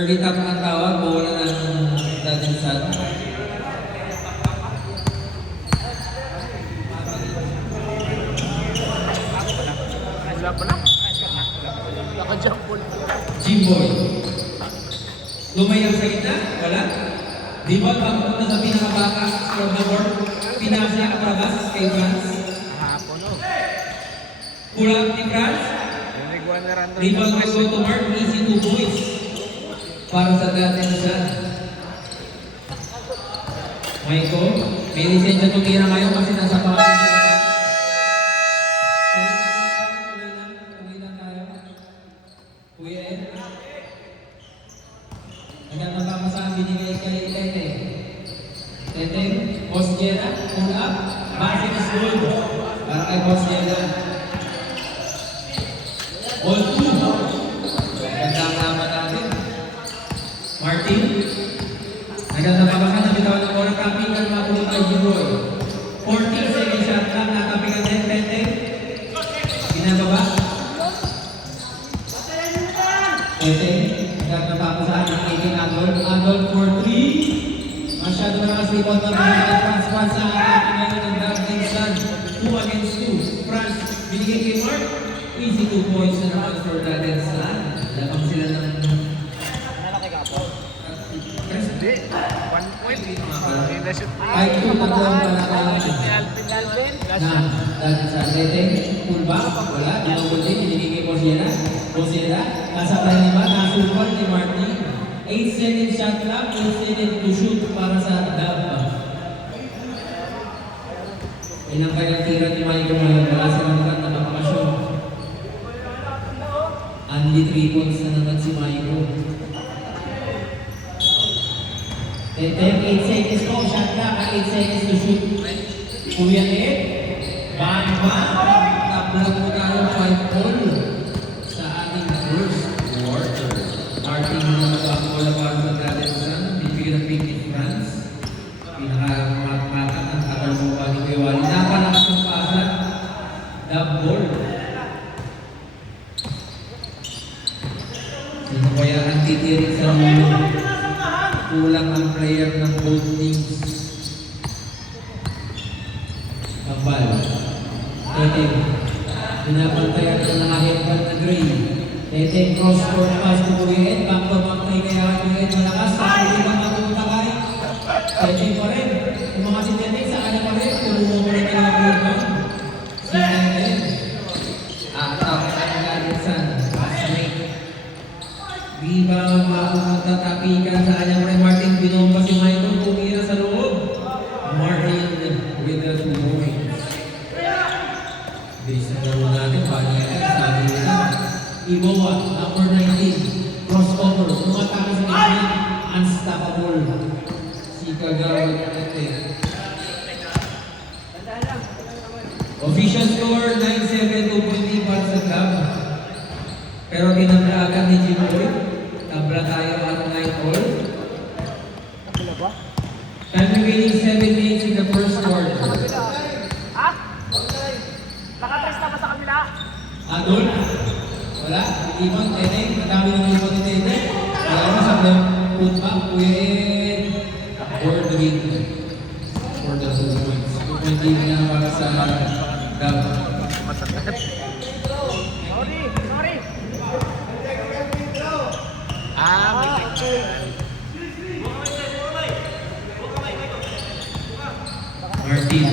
Early tap ang tawag, bola ng Dadensan. Wala pa lang. Naka-jump ball. Jimboy. Lumayang sa gitna, wala. Di ba papunta sa pinakabaka from the board? Pinasa ang palabas kay France. Hapon o. Pull up ni France. Rebound by go to Mark, easy 2 points. Para sa Dadensan. Michael, may lisensya tumira ngayon kasi nasa pangalan niya. Tuloy lang tayo. Kuya Ed. Hanggang napapasaan binigay kay Tete. Tete, Boss Jera, pull up. Basket is good. Para kay Boss Jera. All 2. Ganda ang laban natin. Martin. Hanggang napapasaan na bitawan ng bola. Tapikan mapulong kay Jimboy. 14 second shot lang. Natapikan din. Tete. Pinababa. Tete. Hanggang napapasaan ng Kevin Adol. Adol for 3. Masyado na nakasipot na binigay France. France sa ating ngayon ng Dadensan. 2 against 2. France binigay kay Mark. Easy 2 points na naman for Dadensan. Labang sila ng... Hindi. 1 point. Ay, ito na doon para Alvin. na Dadensan. Tete, pull back. Wala. Dinobol din. Binigay kay Bosiera. Bosiera. Nasa play naman. Nasupal ni Martin. 8 second shot clock. 8 second to shoot para sa Dab. Ilang kayang tira ni Michael ngayon. Wala silang naman na bakasyon. Only 3 points na naman si Michael. Tete, 8 seconds po. Shot clock. 8 seconds to shoot. Kuya Ed. Bang bang. Tabla po tayo 5 ball sa ating first quarter. Martin na nagpapabola para sa Dadensan. Bibigyan ng pick in France. Pinakamatmatak ang tagal mo pa ni Kuya Wally. Napalakas ng pasa. Dab ball. Sino kaya ang titirin sa mundo? Kulang ang player ng both teams. Kapal. Tete. Pinapantayan ka ng headband na Gray. Tete, cross-court pass to Kuya Ed. Back to back na ikayakan Kuya Ed. Malakas. Tapos ibang matumunta ka rin. Tete pa rin. Kung mga si Tete, sa kanya pa rin. Tulungan mo rin nila ang rebound. Si Tete. Tap ang Dadensan. Pass-make. Rebound, mapupunta, tapikan sa kanyang rin. Martin, binomba si Michael. Tumira sa loob. Martin with the 2 points. Bilis na laro natin. Bagay sabi nila. Ibowa, number 19. Crossover. Tumatake sa kanya. Unstoppable. Si Kagawad Tete. Official score 9-7, 2.3 para sa club. Pero tinamla agad ni Jimboy. Tabla tayo at 9 all. Time remaining 7 minutes in the first quarter. Ha? Nakatrace na ba sa kabila? Adol? Wala? Ibang Tete? Madami ng ibang ni Tete? Wala mo sa put back. Kuya Ed. For the win. For the 2 points. 2.3 na para sa Gab. Sorry. May Martin.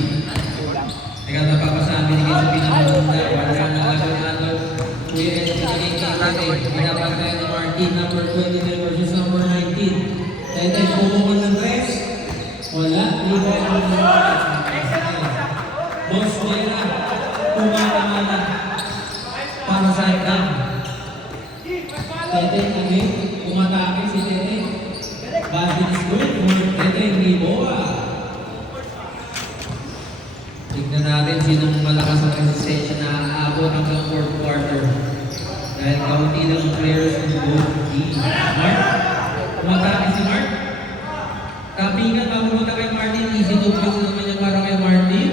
Teka, napapasahan binigay sa pinakamunta. Wala sa nalaban na Adol. Kuya Ed, binigay kay Tete. Pinapantay ni Martin, number 23 versus number 19. Tete, bumukol ng dress. Wala. Rebound ng Boss Jera. Pumakamana. Para sa Dab. Tete, again. Umatake si Tete. Basket is good. Tete, Riboa. Tignan natin sinong malakas ang resistensya na aabot hanggang 4th quarter. Dahil kaunti ng players ng both teams. Mark, umatake si Mark. Kapingan, mapupunta kay Martin. Easy to place naman yung para kay Martin.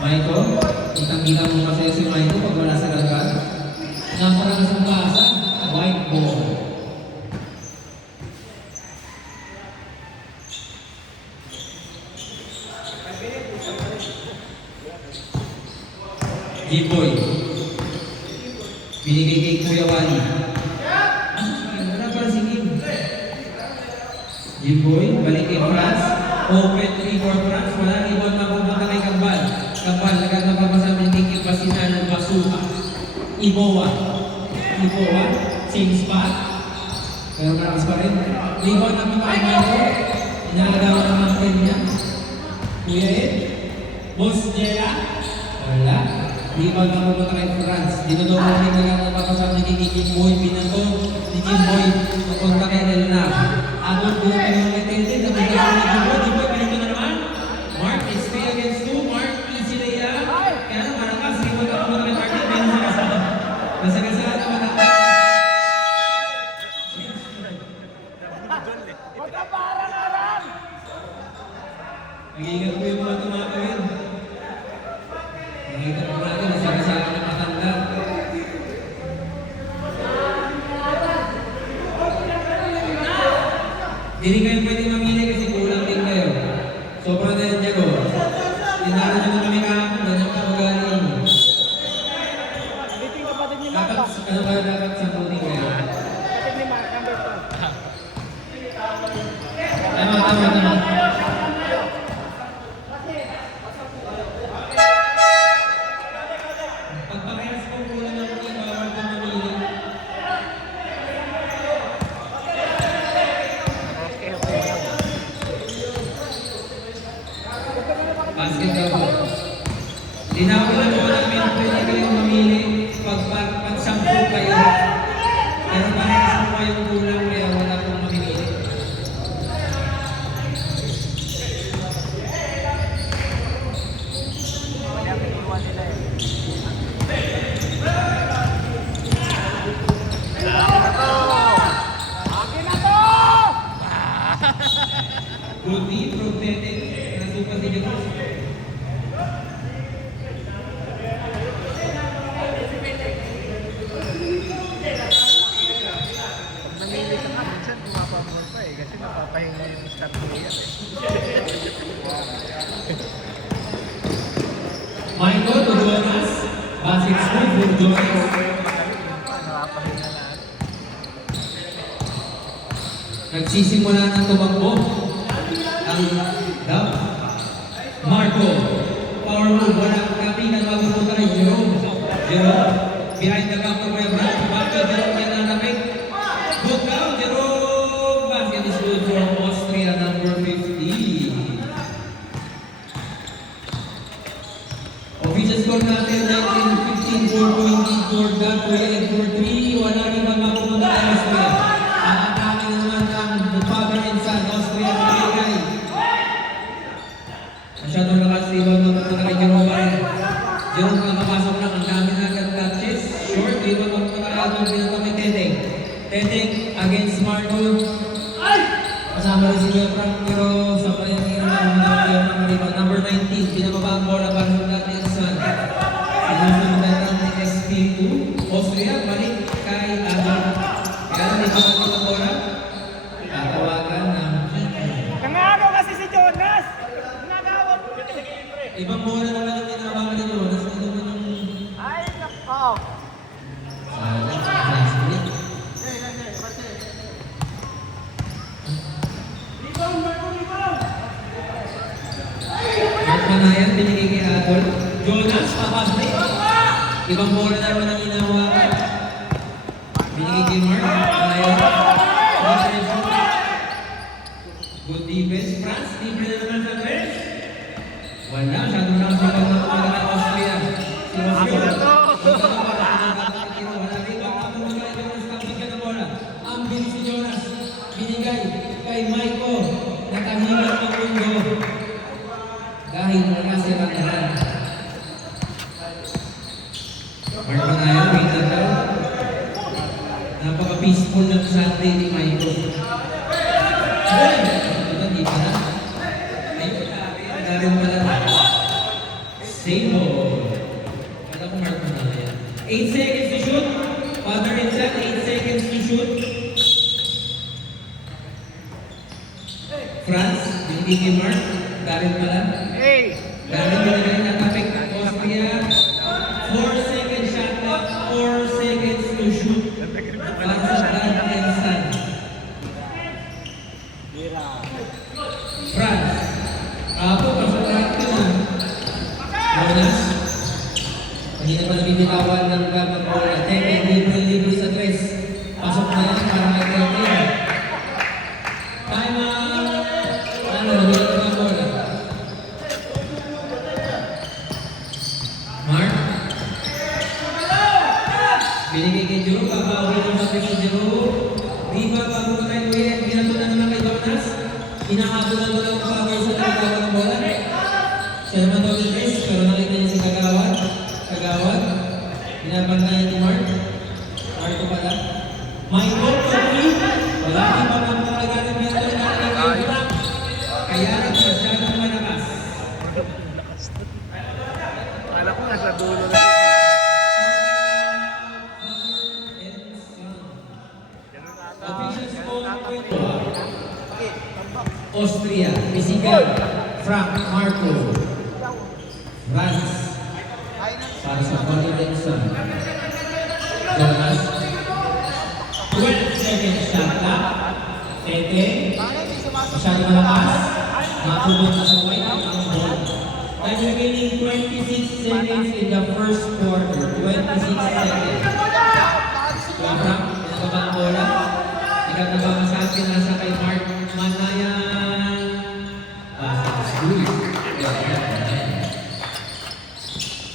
Michael, kitang-kita mo kasi si Michael pag wala sa gagawin. Napalakas ang basa. White ball. G-Boy. Binigay kay Kuya Wally. Wala para si Kim. G-Boy, balik kay Franz. Open 3 for Franz. Wala ibang mapupunta kay Kambal. Kambal, agad napapasabi kay Kim Pasinan ng Basuka. Iboa. Iboa, same spot. Pero maras pa rin. Rebound na pa kay Marco. Inagawa ng akin niya. Kuya Ed. Boss Jella. Wala. Rebound na pupunta kay Franz. Dinodobong rin na napapasabi kay Jimboy. Binato ni Jimboy. Papunta kay Elna. Abot buo kayo ng Tete. Nakita ko ni Jimboy. Jimboy, pinito na naman. Mark, it's 3 against 2. Mark, easy na yan. Kaya naman, malakas. Rebound na pupunta kay Mark. Nasa-gasaan naman ako. Magkaparang-arang! Nag-iingat po yung mga tumakawin. Nakita po natin, nasa-gasaan ng matanda. Hindi kayo pwede mamili kasi kulang din kayo. Sobrang na yan dyan o. Tinara nyo na kami kahapon, ganyan ka magaling. Biting kapatid ni Dapat, Mark. ano kayo dapat sa puting kayo? Kapatid ni Mark, number 2. Tama. Pagpakayas po kulang ng puting, bawal ka mamili. Basketball. Linawin na po namin, pwede kayong mamili pag sampu kayo. Pero parehas po kayong kulang, kaya wala pong mamimili. Akin na to! Rudy, Protected, nasupa si Diyos. Namili ka nga, minsan pumapamol pa eh, kasi napapahinga yung start mo yan eh. Michael to Jonas, Basik Smith for Jonas. Napapahinga lahat. Nagsisimula ng tumakbo ang Dab. Marco, power move, walang kapitan mapupunta kay Jerome. Jerome, behind the back of my brand. Back to Jerome, yan ang lapit. Good down, Jerome. Basket is good for Austria, number 50. Official score natin, 19-15, 4-point lead Jordan, Kuya Ed for 3. Wala rin ba mapupunta kay Austria. Aatake na naman ang father and son, Austria, Kuya. Masyadong lakas-rebound na pupunta kay Jerome pa rin. Jerome nakapasok lang, ang dami na agad touches. Short, rebound na pupunta kay Alvin, pinunta kay Teteng. Teteng against Marco. Kasama rin si Jeffrey, pero sa palinira ng rebound. Number 19, pinababa ang bola para sa dati ang son. Sinusundan ng SP2. Austria, balik kay Alvin. Kaya naman ipapag ng bola. Tatawagan ng Nangagaw kasi si Jonas! Nangagaw mo kasi si Kimbre! ibang bola naman yung tinawagan ni Jonas. Ito mo yung Ay, nako! Saskrit. At manayan, binigay kay Adol. Jonas, papasli. Ibang bola naman ang inawakan. Binigay kay Mark. Manayan. Good defense. France, libre na naman sa bench. Wala, masyadong nakasipag na kumala ng Austria. Si Austria. Wala rin ba ang mga Jonas kapigyan ng bola. Ang bilis si Jonas. Binigay kay Maiko. Nakahilang ng mundo. Dahil wala silang lahat. Mark Manayan, wait na daw. Napaka-peaceful ng Sunday ni Maiko. Ay! Ito, di pa na. Ayun, narin pala na. Same ball. Alam ko Mark Manayan. 8 seconds to shoot. Pinigigil Mark. Garrett pala. Hey! Garrett binigay na tapik. Austria. 4 seconds shot clock. 4 seconds to shoot. Para sa Brad Nelson. France. Apo, pasalamat ka na. Jonas. Hindi na pala binitawan ng gabang bola. Teke, libre sa tres. Pasok na yan para may teke. Time out! Ano, nabili ka ng bola. Mark. Binigay kay Joe. Papawi ng sabi kay Joe. Riva, bago na tayo uwi. Ginato na naman kay Jonas. Inahabol na lang ang power sa nagkawa ng bola. Siya naman daw yung tres. Pero nakita niya si Kagawad. Binabantayan ni Mark. Marco pala. Michael, Sophie. Wala din pa ng pagkaganap niya ito na kaya masyadong malakas. Akala ko nasa dulo na. Official score 20. Austria, Michigan, Frank Marco. France. Para sa Bonnie Denson. Jonas. 12 seconds shot clock. Tete. Masyadong malakas. Mapubot na sa white ang ball. Time remaining 26 seconds in the first quarter. 26 seconds. Frank, pinagaba ang bola. Pinagaba ang sa akin nasa kay Mark Manayan. Pasok school.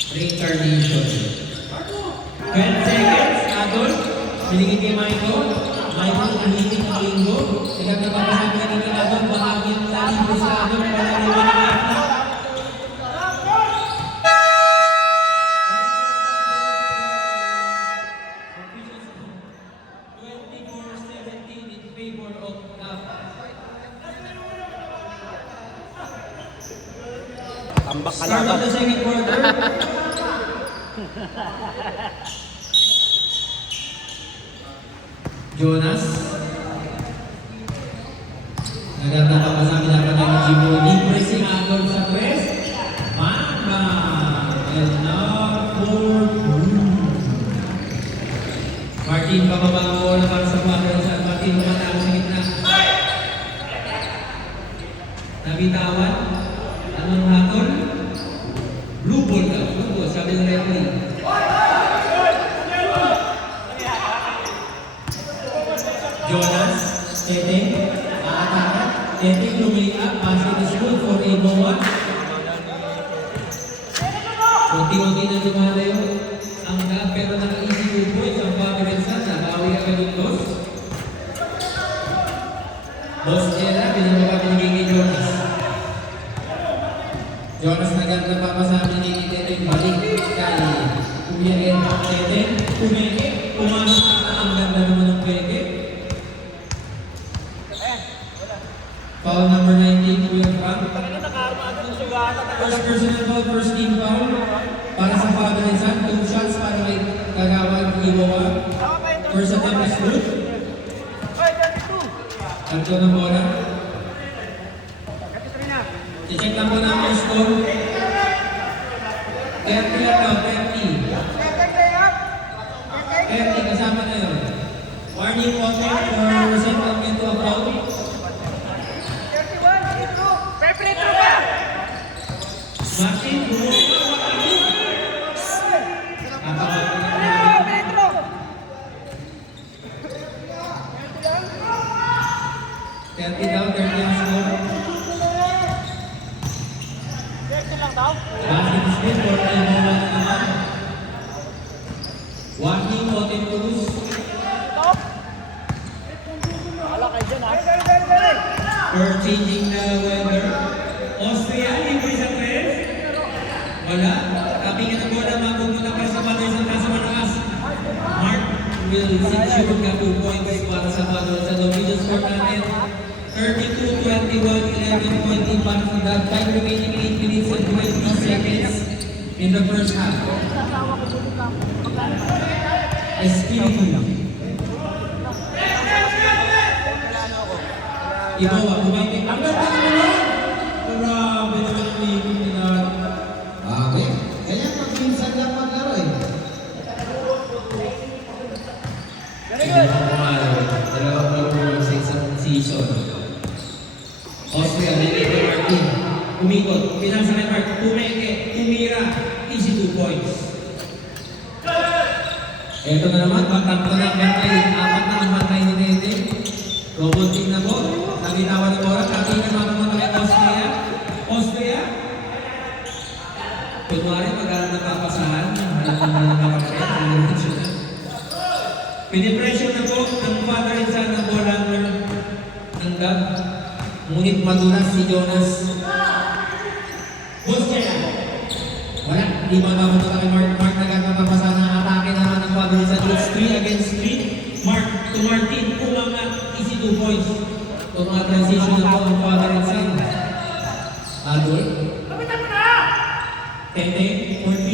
Reincarnation. 10 seconds, Adol. Binigay kay Michael. Michael, tahimik ang linggo. Nagkakapapasabi na kay Adol. Bahagi ang lalibro sa Adol. Wala rin binigay na. In favor of Gap. Tambak ka Start of the second quarter. Jonas. Naganda pa pa sa amin dapat tayo ng Jimbo. Libre si Adol sa press. Mama. And now for Martin, pababa ang bola para sa Quadro. San Martin, lumatalo sa gitna. Nabitawan. Anong hatol? Blue ball daw. Blue ball, sabi ng referee. Jonas, Tete, aatakan. Tete, lumiap. Passing is good for Eboa. Unti-unti na lumalayo ang gap, pero naka-easy 2 points ang Father and Son. Nabawi agad yung toss. Boss Ella, pinababa pinigay kay Jonas. Jonas naganda pa pa sa amin ni Tete. Balik kay Kuya Ed. Tete, Kumeke. Pumasok na ang ganda naman ng Peke. Foul number 19, Kuya Frank. First personal foul, first team foul. Para sa Father and Son, 2 shots para kay Kagawad Iwawa. First attempt is good. Tanto na bola. I-check lang muna ang score. 30 lang daw, 30. 30, kasama na yun. Warning water for settlement to a foul. Martin, bumuli ka, Martin. Kapag-kapag na. 30 daw, 30 ang score. Basket is good for Ebola na naman. Warning, Oten Cruz. For changing the weather. Austria, libre sa tres. Wala. Tapingan ang bola, mapupunta para sa Father sa kasa mataas. Mark will secure ka 2 points para sa Father sa Dominion score natin. 32-21, 11 point in para sa that. Time remaining 8 minutes and 20 seconds in the first half. Espiritu. Ibawa, bumaitin. Ang ganda naman yun! umikot, pinasa kay Mark, tumeke, tumira, easy 2 points. Ito na naman, batak na ng bantay, apat na ang bantay ni Tete. Robot team na po, nagitawan ng bola, katingin makamunta kay Austria. Austria. Kunwari, mag-aaral na papasahan, pinipressure na po ng father and son ng bola ng dab. Ngunit madulas si Jonas. Austria. Wala, di makamunta kay Mark. Mark nagkakapapasahan ng atake naman ng father and son. It's 3 against 3. Mark to Martin, umangat, easy 2 points. Ito mga transition na po ng father and son. Adol. Tete, 4B.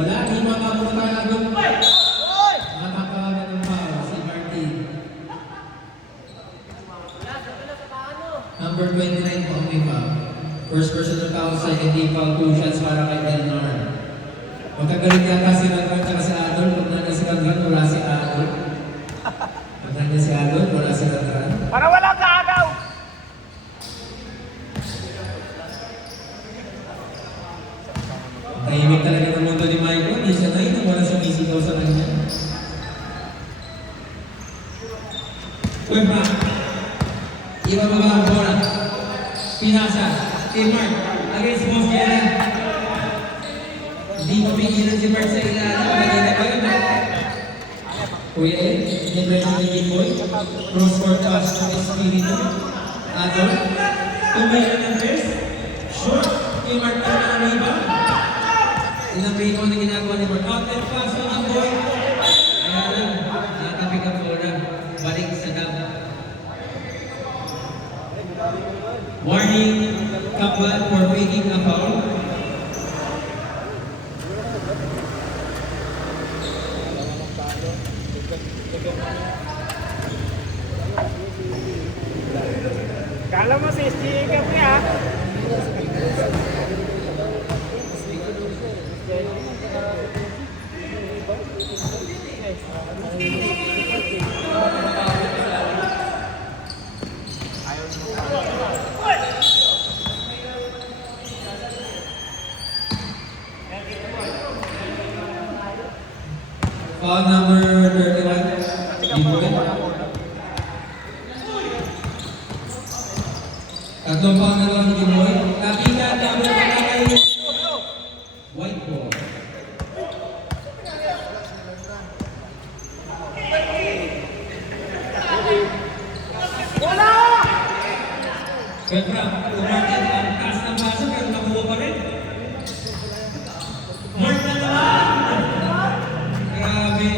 Wala, di makapunta tayo Adol. Nakakawagan ng foul si Martin. Number 29 po ang may foul. First personal foul, second team foul, 2 shots para kay Delnar. Magkagalit yata si Ragran at si Adol. Pag nandiyan si Ragran, wala si Adol. Pag nandiyan si Adol, wala si Ragran. Para walang kaagaw. Tahimik talaga ng mundo ni Michael. Di siya na yun, wala sumisigaw sa kanya. Weba. Iba ba ang bola? Pinasa. Kay Mark. Against Mosquera. Hindi mapigilan si Mark sa ilalim. Maganda ba yun? Kuya Ed. Depression ni Jimboy. Cross-court pass ng Espiritu. Adol. Tumira ng press. Short. Kay Mark na ng rebound. Ilang rebound na ginagawa ni Mark. Outlet pass ng boy. Ayan lang. Nakatapik ang bola. Balik sa dam. Warning. Kapal for making a foul. Kala mo si Jacob niya. Foul number 31. Jimboy. Tatlong foul na lang si Jimboy. Nakita, double pa na kayo. White ball. Petra, Martin ang taas ng basa pero nakuha pa rin. Mark na naman! Grabe.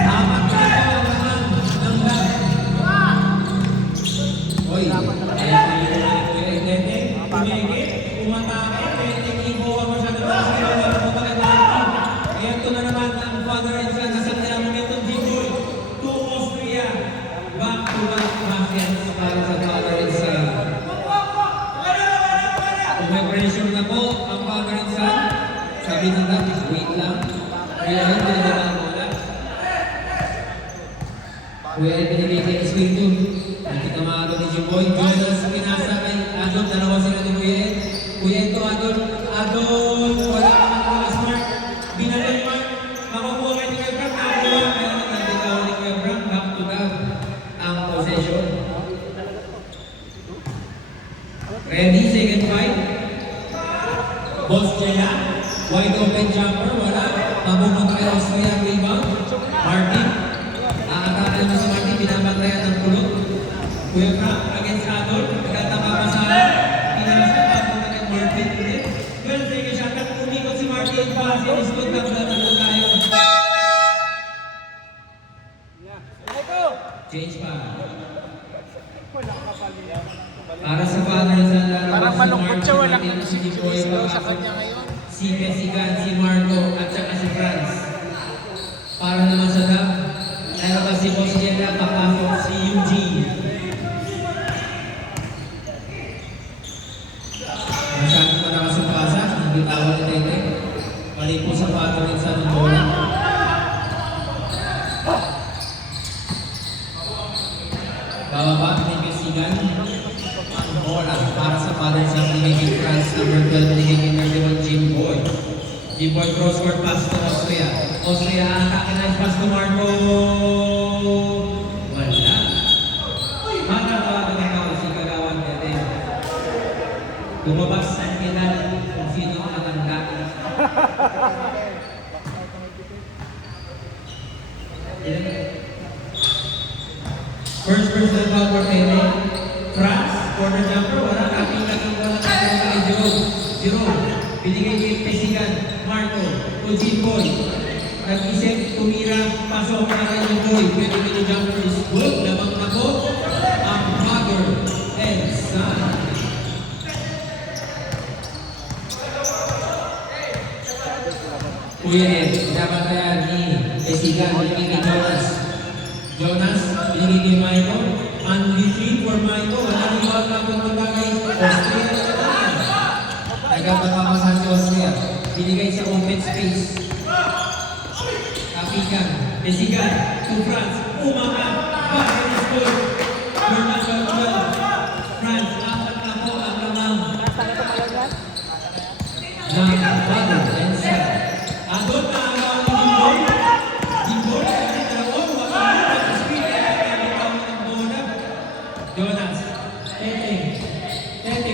Apat na naman ng dam. Oy, kaya Kuya Tete, tumigil, umatake, Tete, ibuha mo siya ng basa pero nakuha pa rin. Kaya ito na naman ang father and son na sa kanyang itong Jimboy. To Austria. Back-to-back baskets para sa father and son. Kung may pressure na po ang father and son, sabi ng dam, wait lang. Kaya yun, pinagdala ang bola. Kuya ay pinigay kay Espiritu. Nakita maaga ni Jimboy. Jonas pinasa kay Adol. Dalawa sila ni Kuya Ed. Kuya Ed to Adol. Adol! Wala ka ng bola, Smart. Binalay Mark. Makukuha kay Kuya Frank. Nakakuha. Kaya nagbitawan ni Kuya Frank. Back to back ang possession. Ready, second fight. Boss Jaya. Wide open jumper. Wala. Pabunod kay Austria. Rebound. Martin. Aatake naman si Martin. Binabantayan ng kulot. Kuya Frank against Adol. Nagtatama pa sa pinasa. Pabunod kay Martin ulit. Well, sige siya. Umikot si Martin. Pass. Iskot na pala tayo. Change pa. Para sa father sa laro Parang si malungkot Mark, siya, walang si Jimboy, sumisigaw sa kanya ngayon. si Besigan, si Marco, at saka si Franz. Para naman sa dam, meron pa si Boss Jella, papasok si Eugene. Masyadong malakas ang pasa, nabitawan ni Tete. Mali po sa father and son ng bola. Bababa ni Besigan. bola para sa father sa binigay France, number 12, binigay kay number 1, Jimboy. Jimboy cross-court pass to Austria. Austria, atake nice pass to Marco. Wala. Magkakawa na ikaw si Kagawan Tete. Lumabas sa final kung sino ang matanda. First personal foul for Tete. France, corner jumper, wala. Kapila ng bola kay Jerome. Jerome, binigay kay Pesigan. Marco, to Jimboy. Nag-isip, tumira, pasok para kay Jimboy. Pwede kay jumper is good. Lamang na po ang mother and son. Kuya Ed, dapat kaya ni Pesigan, binigay kay Jonas. Jonas, binigay kay Michael. Unretrieved for Michael. Wala rin ba na pumunta kay Austria na naman. Nagpapamasan si Austria. Binigay sa open space. Kapigan, Pesigan, to France. Umangat. Bakit is good. Bernal 12. France, apat na po ang lamang. Ng father and son. Adot na ang Jimboy. Jimboy, ang dalawang wakil. Jonas, Tete,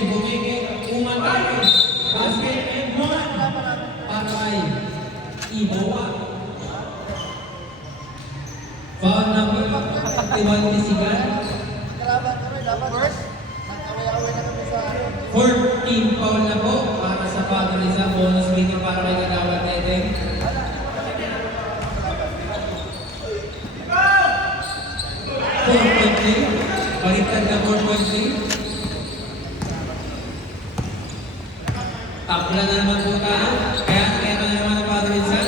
bumigay, umatake, basket and one, para kay Iboa. Foul number 51 Pesigan. 14 foul na po para sa father isa, bonus meter para kay Kagawan Tete. Baliktad na 4.3. Takla na naman po tayo. Kaya na naman ang father and son.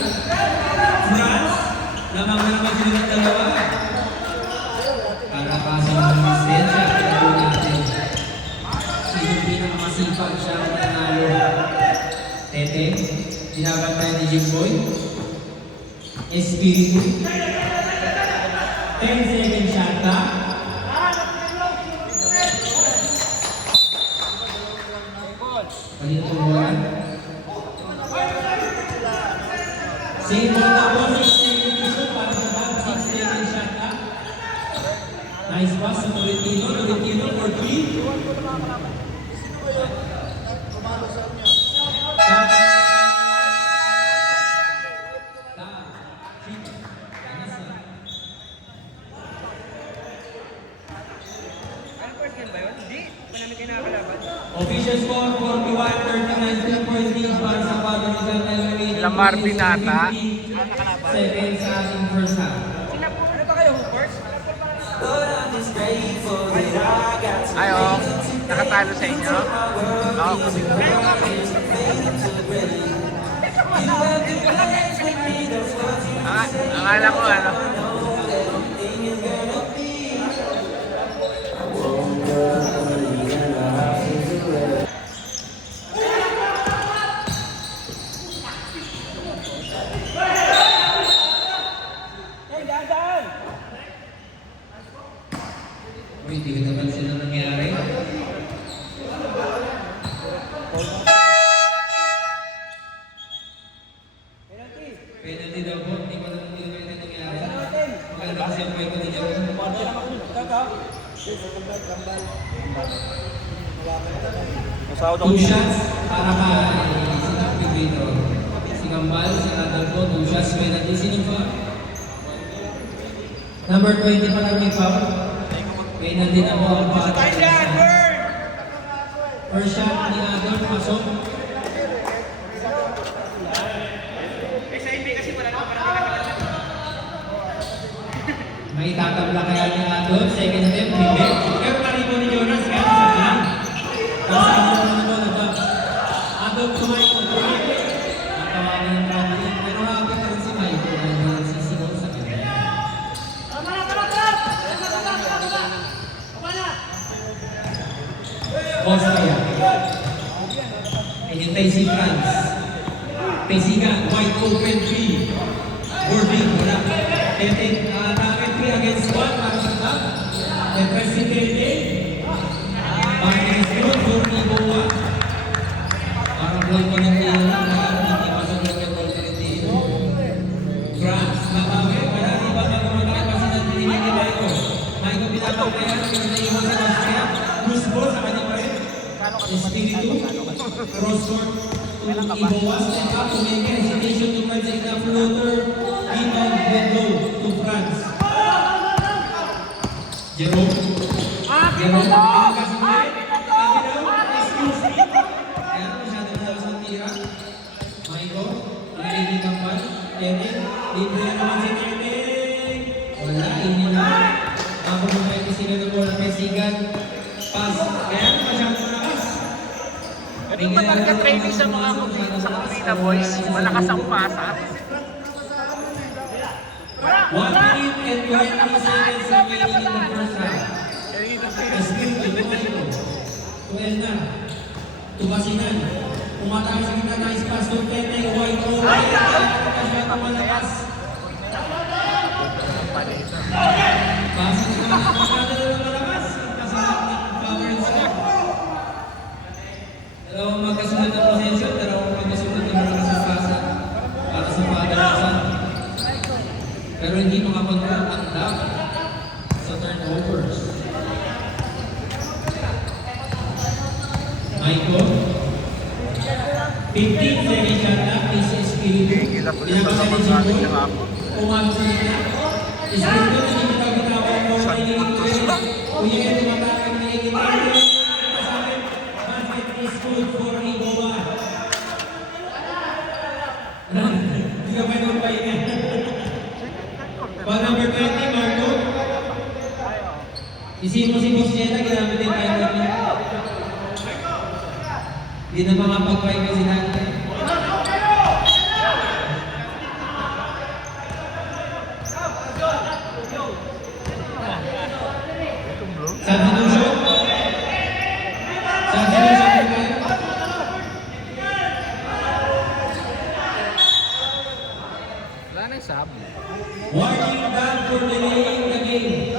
France, lamang na naman sila ng dalawa. Para pasang ng distensya. Kaya po natin. Sino pinakamasipag siya ang nanalo. Tete, dinabantay ni Jimboy. Espiritu. 10 seconds shot clock. Palit ang bola. Same ball na po, 6 seconds ito para sa bag, 6 seconds shot clock. Nice pass sa Tolentino for 3. Official score 41-39, 3 lead para sa father and son. La Marvin ata. Seconds sa ating first half. Ano ba kayo, hoopers? Ay, oh. Nakatalo sa inyo? Oo. Akala ko ano. Uy, hindi ko napansin na nangyari. Penalty daw po, hindi ko napansin na nangyari. Maganda kasi ang kwento ni Jerome. Two shots para kay Sinang Pigito. Si Gambal, si Nadal po, 2 shots. Penalty, sinong foul? Number 20 pa lang may foul. Penalty na po ang foul. First shot ni Adolf, pasok. May tatabla kaya ni Adolf. Second attempt, hindi. Pero paribo ni Jonas, kaya sa kanya. Kasama naman na ito. Adolf tumayo. Natawagan ng traveling. Pero happy pa rin si Michael na nagsisigaw sa kanya. Austria. Hinintay si France. Pesigan, wide open 3. Worthing, wala. Target 3 against 1 para sa top. And President Tete. Bakit is good. Espiritu, crosscourt to Iboas, and up to make hesitation to project the floater, rebound window to France. Jerome, excuse me. Ayan, masyado na daw sa tira. Maiko, nililin kampal. Tete, libre na naman si Tete. Wala, hindi na. Ako nung may sila ng bola Pesigan. Pass. Ayan, masyado na lakas. Ito ba talaga training sa mga Cortina boys? Malakas ang pasa. 1 minute and 20 seconds remaining in the first half. Espiritu, Maiko. Tuel na. Tubasinan. Umatakas sa kita, nice pass to Tete. White over. Masyado malakas. Pasok na masyado na malakas. Kasarap ng power step. Dalawang magkasunod na posensyon, dalawang magkasunod na malakas sa pasa para sa padalasan. Pero hindi makapagpapanda sa turnovers. Maiko, 15 seconds shot na, is Espiritu. Pinakasalit si Boy, pumasok na. Espiritu, hindi bitaw-bitawan mo, Kuya Ed, tumatawag ni Egitero. Basket is good for Igoa. Hindi ka may magpahinga. Ball number 20, Marco. Isipin mo si Boss Jetta, ginamit din kayo niya. Hindi na makapag-pahinga si Dante. Substitution. Wala na yung sub. Warning back for delaying the game.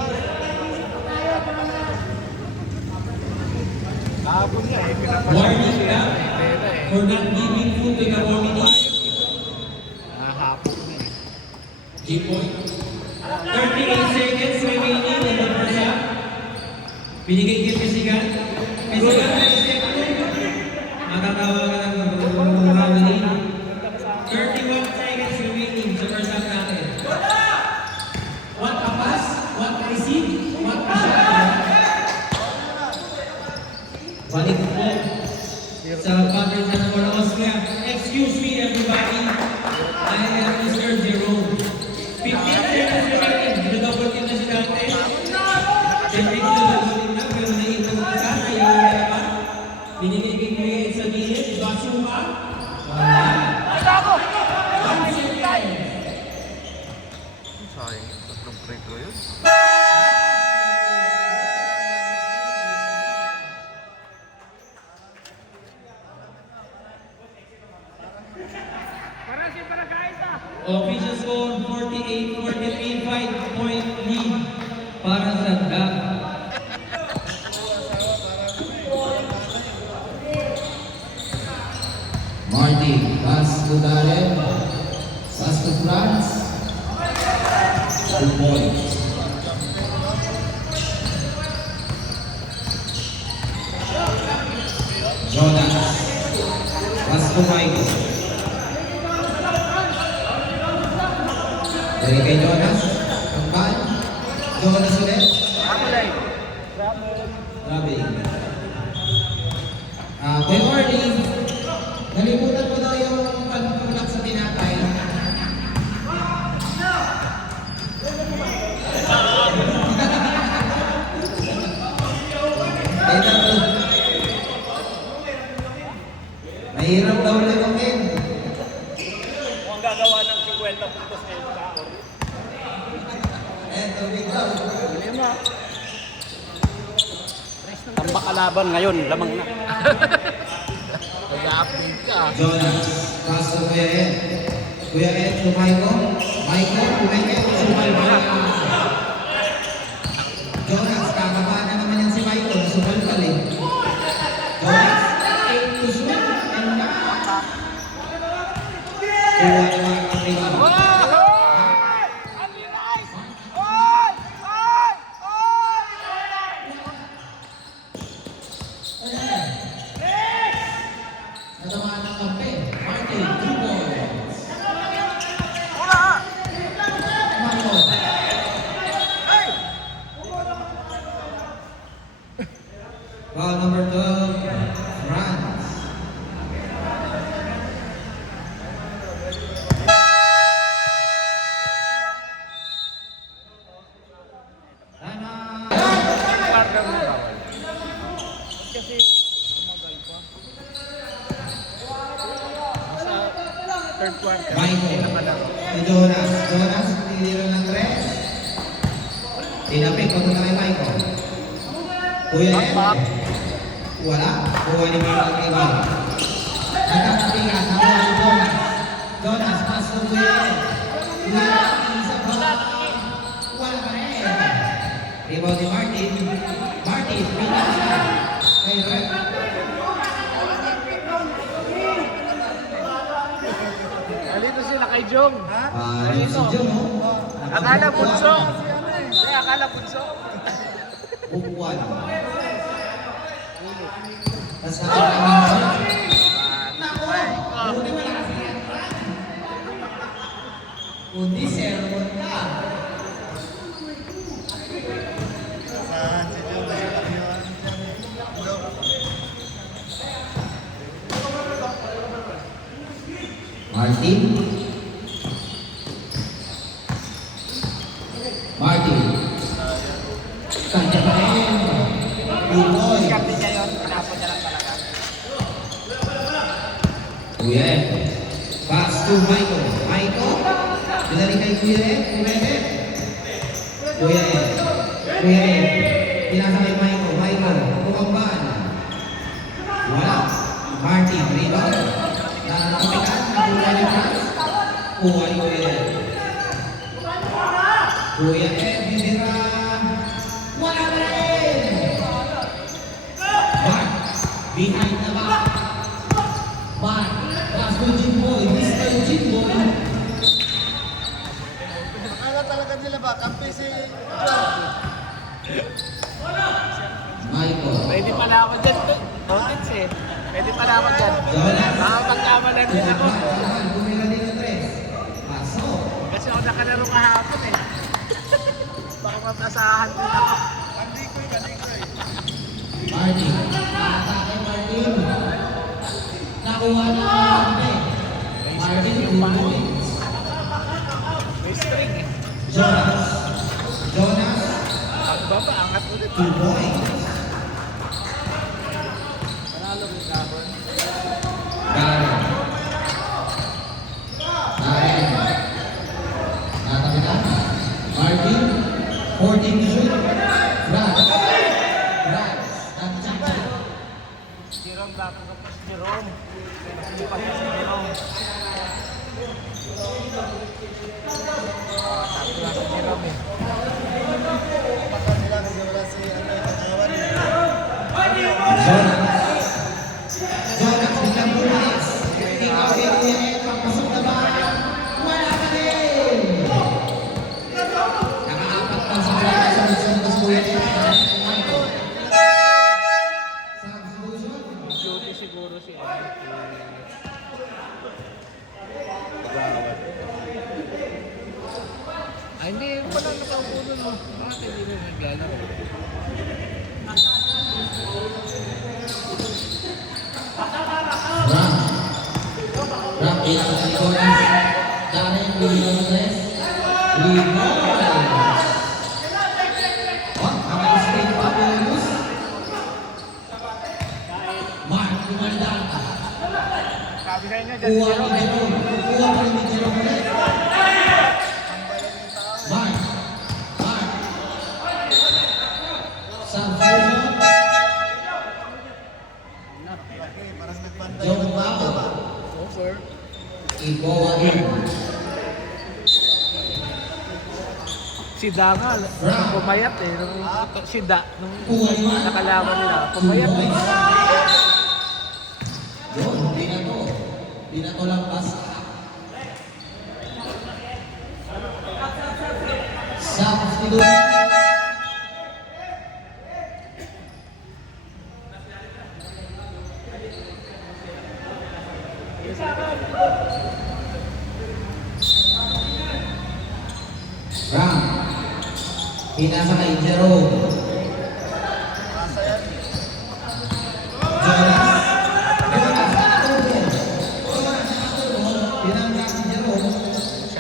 Kahapon nga eh. Warning back Teta eh. for not giving food to the committee. Hapon na eh. G-point. 38 seconds remaining in the first half. Binigay kay Pesigan. Pesigan, step 2. Matatawa ka ng rounding. 31 seconds remaining sa first half natin. What a pass, what a receive, what a shot. Balik po sa pattern sa Nueva Austria. Excuse me everybody. I am Mr. Jerome. 15 seconds remaining. Double team na si Dante. Siyempre double team na pero naiwan na isa. Ayaw na pa. Binigay kay Kuya Ed sa gilid. Basuma. Wala. 1 second. Sayang, tatlong free throw yun. Official score 48-43, 5-point lead para sa DAG. Marty, pass to Darren, pass to France, 2 points. Jonas, pass to Michael. Dari kay Jonas, kembali. Jonas ulit. Grabe. Kuya Marty, nalimutan mo daw yung pagpulak sa tinapay. Mahirap daw ulit ang game. Kung gagawa ng 50 puntos na yung tao. Tubig daw. Tambak kalaban ngayon, lamang na. Nag-update ka. Jonas, pass to Kuya Ed. Kuya Ed to Michael. Michael, sumalbal. Jonas, kakaba na naman yan si Michael. Sumalbal eh. Jonas, 8 to shoot. And na. Kuha naman ang rebound. kasi tumagal pa. Sa third quarter, Michael. hindi nakalaro. Si Jonas. Jonas, tiniro ng 3. Tinapik, papunta kay Michael. Kuya Back, back. Wala. Kuha ni Michael kay Michael. Nagkakapigas. Nakuha ni Jonas. Jonas, pass to Kuya Kuya isa pa. Wala pa rin. Rebound ni Martin. Martin, pinasa kay Rep. Alito sila kay Jong. Si Jom, oh. Akala bunso. Hindi, akala bunso. Bukwan. Tapos nakakalaman. Nako! Buti wala kasi yan. Buti sermon ka. Martin. Martin. Kanya pa rin. Bukoy. Kapit niya yun, pinapon niya lang talaga. Kuya Ed. Pass to Michael. Michael. Binalik kay Kuya Ed. Kuya Ed. Kuya Ed. Kuya Ed. Pinasa kay Michael. Michael. Bukambaan. Wala. Martin. Rebound. Nakapikan. Kuha ni Franz. Kuha ni Kuya Ed. Kuya Ed. Bibira. Wala pa rin. Mark. Behind the back. Mark. Pass to Jimboy. Mr. Jimboy. Akala talaga nila ba, kampi si Michael. Pwede pala ako dyan. Totits eh. Pwede pala ako dyan. Jonas. Nakapagkamalan din ako. Bumila din ng 3. Pasok. Kasi ako nakalaro kahapon eh. Baka matasahan din ako. Martin. Atake Martin. Nakuha na Martin. Martin 2 points. May string eh. Jonas. Jonas. Pagbaba, angat ulit. 2 points. Panalo rin kahapon. Darren. Darren. Natapitan. Martin. 14 to shoot. Franz. Franz. Nagtsaka. Jerome dapat ko pa si Jerome. Hindi pa si Jerome. Sabi ko si Jerome eh. baka nila kasi wala si ano yung katawan. Jonas. Jonas. Biglang bumalis. Ikaw din Kuya Ed. Pagpasok na ba? Wala ka rin. Nakaapat na sa kanya sa sunod na Kuya Ed. Michael. Substitution. Duty siguro si Ay, hindi. Wala nakaupo nun. Bakit hindi rin naglalaro? Ram. Ram, bilang sa Jonas. Darren, William Andres. Limos. Oh, naka-straight pa, bonus. Mark, kumandang. Sabi sa inyo, dyan si Kuha Jerome ni eh. Jerome. Kuha pa rin ni Jerome ulit. Mark. Mark. Substitution. Okay, parang nagbantay. Joe Papa. Over. Iboa in. Si Dangal, pumayat eh. Si Da, nung Kuha ni Mark. nakalaban nila, pumayat eh. Yun, binato. Binato lang basta. Substitution. Ram. Pinasa kay Jerome. Jonas. Jonas nakatubo. Jonas nakatubo. Pinangga si Jerome.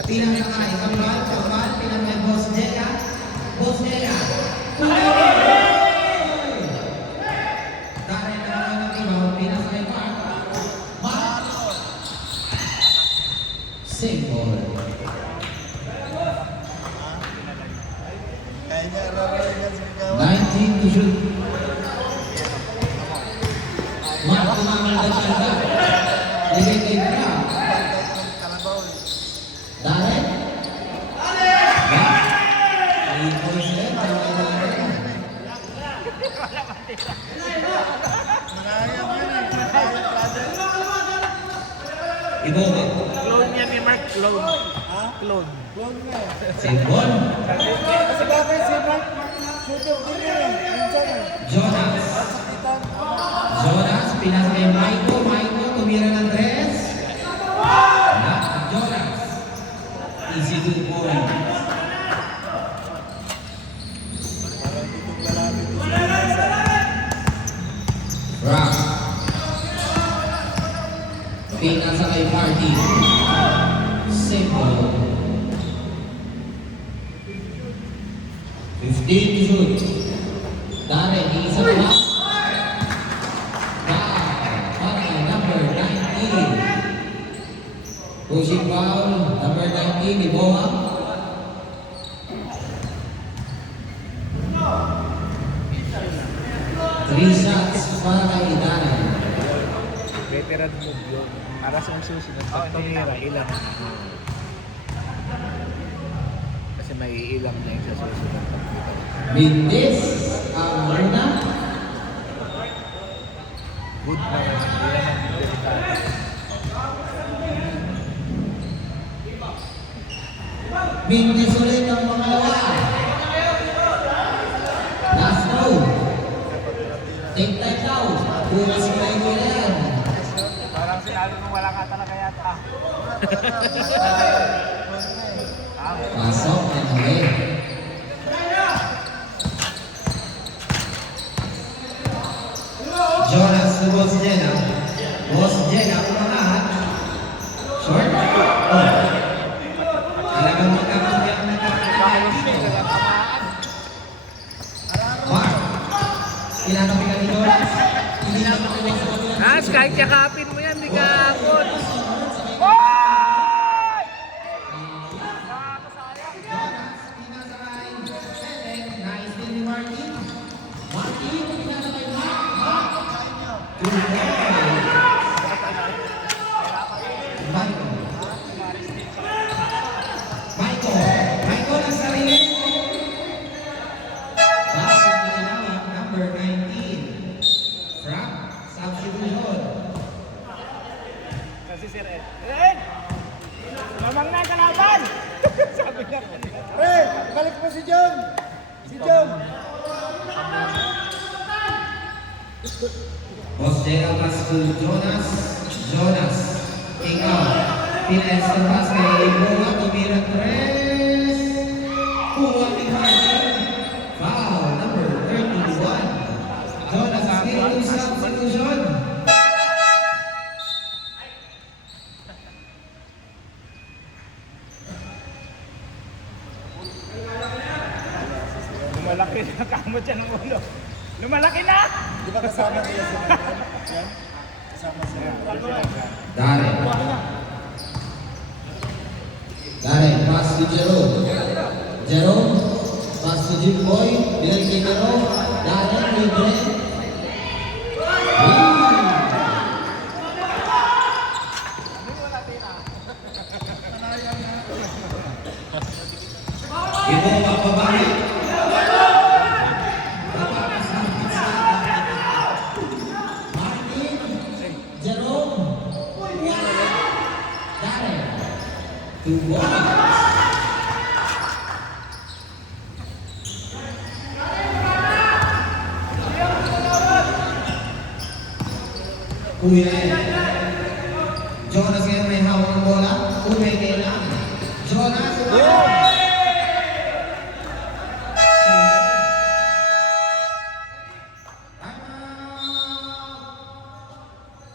Pinangga kay Kambal. Pinangga kay Boss Nela. Boss Nela. Darren Magkumamalda-malda. Libigay ka. Kalabaw. Darren? Ikaw sila, tawag natin. Malaya mo yun eh. Malaya, brother. Iboga. Clone yan ni Mark, clone. Ha? Clone. Buwan nga eh. Simbon. Kasi bakit si Mark, shooter din yun eh. Minsan eh. Jonas. Sakitan. Jonas, pinasa kay Maiko. Maiko, tumira ng tres. Not Jonas. Easy 2 points. Parang ditong lalapit ko sa Eliza. Rock. Pinasa kay Party. Simple. 15 to shoot. Darren, isa pa ba? Foul. Number 19. Pushing foul. Number 19, Iboa. Three shots para kay Darren. Veteran move yun. Para sa susunod, pag tumira, ilang na. Kasi may ilang na yung sa susunod. Bindis ang Marna. Good na naman. Hindi naman delikado. Bindis ulit ang pangalawa. Last row. Take time daw. Pumas ko lang yun yan. Parang sinabi mo wala ka talaga yata. Pasok na ulit. Jonas to Boss Jenna. Boss Jenna, umangat. Short. Oh. Talagang magkakaroon ng Mark. Tinatapikan ni Jonas. Hindi na makuha sa kanila. Kahit yakapin mo yan, di ka abot. Michael ang sarili. Number 19. Frank, substitution. Kasi si Red. Red! Lamang na kalaban! Sabi niya kanina. Pre, balik mo si John. Si John. Boss Jenna pass to Jonas. Jonas. Ikaw. Pines na pass kay Iboa. Tumira tres. Kuha ni Martin. Foul number 31. Jonas still to substitution. Lumalaki na kamot yan ng ulo. Lumalaki na! Di ba kasama nila si Martin? Yan? Kasama sila. Darren. Darren, pass to Jerome. Jerome, pass to Jim Boy. Bilang kay Jerome. Darren, with Glenn. Ibo papabalik. Martin, Jerome, Darren, 2 points. Kuya Jonas ngayon may hawak ng bola. Umay kailan. Jonas,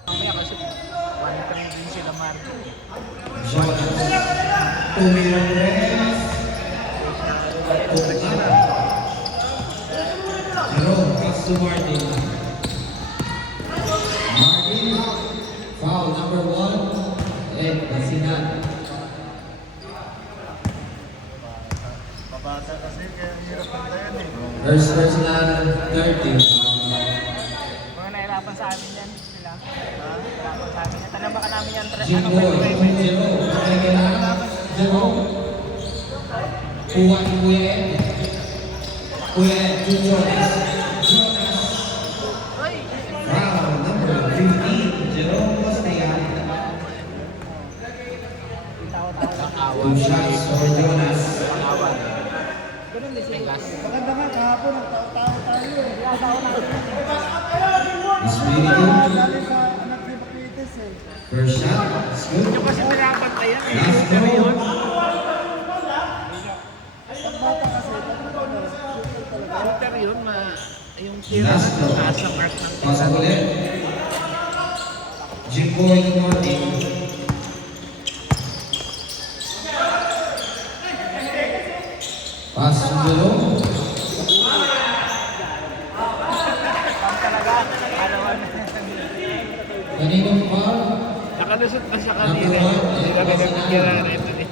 Mamaya kasi 1-3 din sila Mark. Jonas. Umirang res. Jerome, pass to Martin. Martin, foul number 1. And Basinan. Mabata kasi kaya hirap ang tayan eh. First personal, 30. Mga nahirapan sa namin yan sila. Kalaban namin yan. Tanabakan namin yan. Jimboy, 2-0. Bumalik kay Jerome. Kuha ni Kuya Ed. Kuya Ed, Jonas. Foul number 15, Jerome Costean. 2 shots for Jonas. Ganun din sila. Maganda nga, kahapon ang tao-tao tayo eh. Espiritu. Dali sa anak ni Papites eh. First shot, it's good. Yung kasi pinapantayan eh. Last Pero yun, throw. Pag bata kasi, pag ano, shooter talaga. shooter yun, yung tira Last na throw. nasa mark ng Pasok ulit. Jimboy Martin. Pass to Jerome. Kaninong foul? Nakalusot na siya Number kanina. one, Hindi ka Ed nagpapira Cosinado. na ito eh.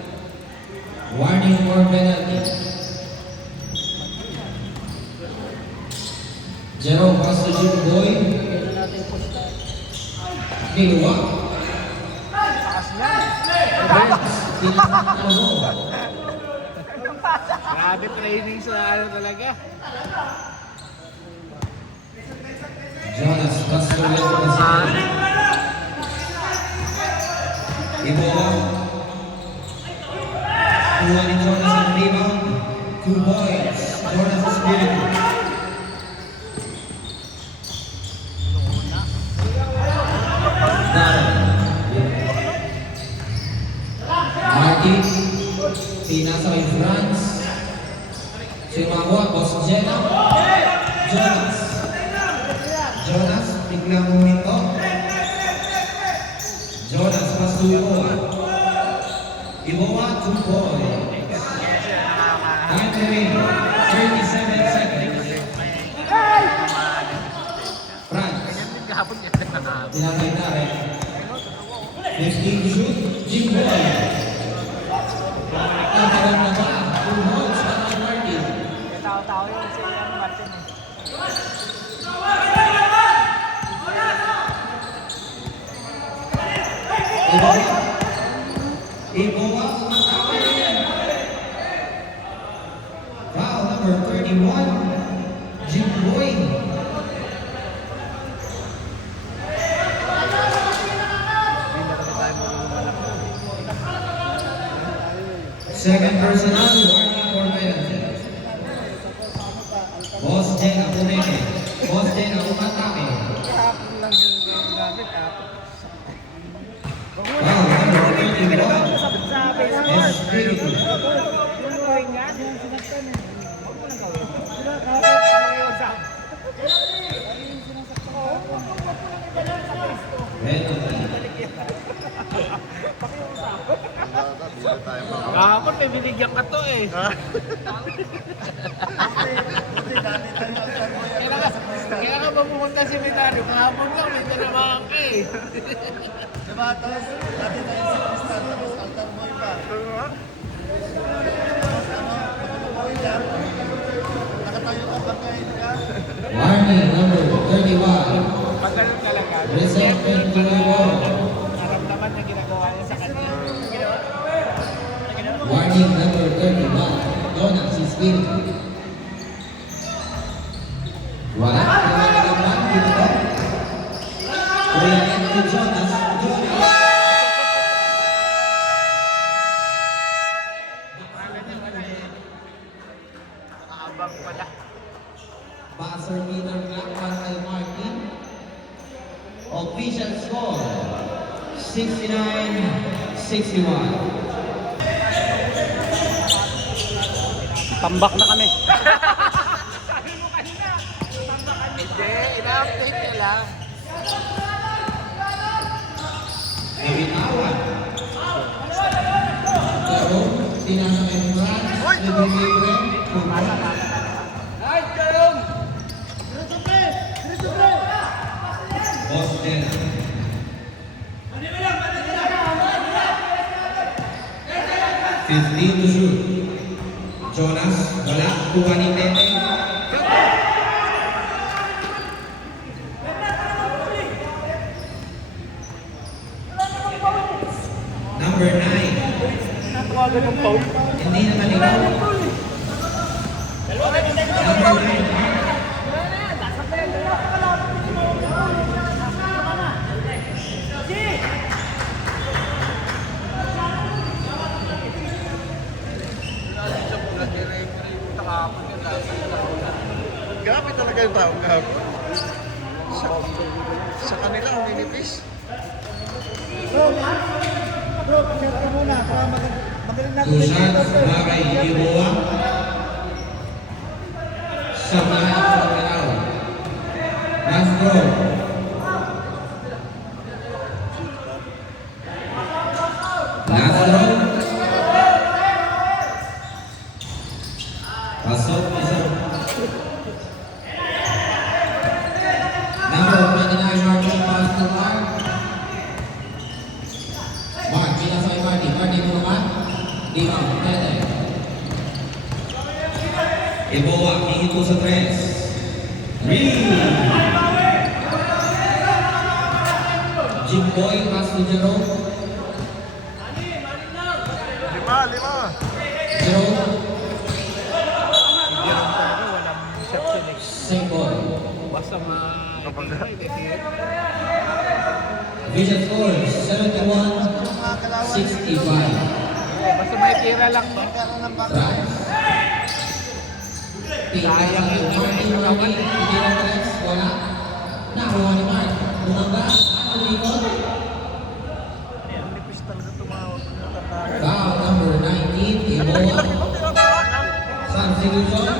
Warning for penalty. Jerome pass to Jimboy. Niluwa. Grabe training sa ano talaga. Jonas pass to Ed Cosinado. Ibola. Kuha ni Jonas ang rebound. 2 points. Jonas Espiritu. Martin, pinasa kay Franz. Simawa, Boss Jenna. Jonas. Jonas, biglang huminto. Jonas, pass to Iboa. Iboa, 2 points. Time remaining, 37 seconds. France, Ganyan din kahapon niya. Pinasay na rin. 15 to shoot. Jimboy. Nagkaroon na ba? 2 holds pa kay Martin. Tao-tao yun si Martin eh. Iboa. Iboa, umatake. Foul number 31, Jimboy. Second personal, warning for penalty. Boss Jenna, Puneke. Boss Jenna, umatake. Kahapon lang yun yung gamit kahapon. Foul number 31, Sa baseball. Espiritu. Yung gawin nga. Yan, sinaktan eh. Huwag mo nang gawin. Sila kahapon. Pakiusap. Penalty. Kahapon may binigyan ka to eh. Kailangan ba pumunta sa semenaryo? Kahapon lang may tinamaan ka eh. Diba, tapos dati tayo sa Crystal, tapos altar boy pa. Tapos ano, boy lang. Nakatayo ka ba kayo ka? Warning number 31. Pag ganun talaga. Resentment to the wall. Naramdaman na ginagawa niya sa kanya. Warning number 31. Jonas Espiritu. Wala. Wala na naman dito. Kuya Ed to Jonas. Jonas. Nakaabang pala. Buzzer beater black para kay Martin. Official score 69-61. Tambak na kami. Sabi mo kanina. Hindi, ina-update niya lang. Nabitawan. Pero, pinasa kay Franz. Libre libre. Boss Jenna. 15 to shoot. Jonas, wala. Kuha ni Tete. Number 9. Natawagan ng phone. Hindi na maligaw. Number 9. Grabe talaga yung taong kahapon. Sa kanila, uminipis. Bro, pag-share ka muna para magaling natin. Two shots para kay Iboa. Sabay ang pagkalaw. Last throw. Last throw. Pasok, isa. Number 29, Martin, pass to Mark. Mark, pinasa kay Marty. Marty, mo naman. Di ba? Pwede. Iboa, hingin po sa tres. Jimboy, pass to Jerome. 5. Jerome, Walang reception eh. same ball. Basta Vision scores, 71-65. basta may tira lang. France. Sayang yung Martin Rocky. Hindi na tres. Wala. Nakuha ni Mark. Bumangga. Tulikot. Nipis talaga tumawag. Foul number 19. Iboa. Substitution.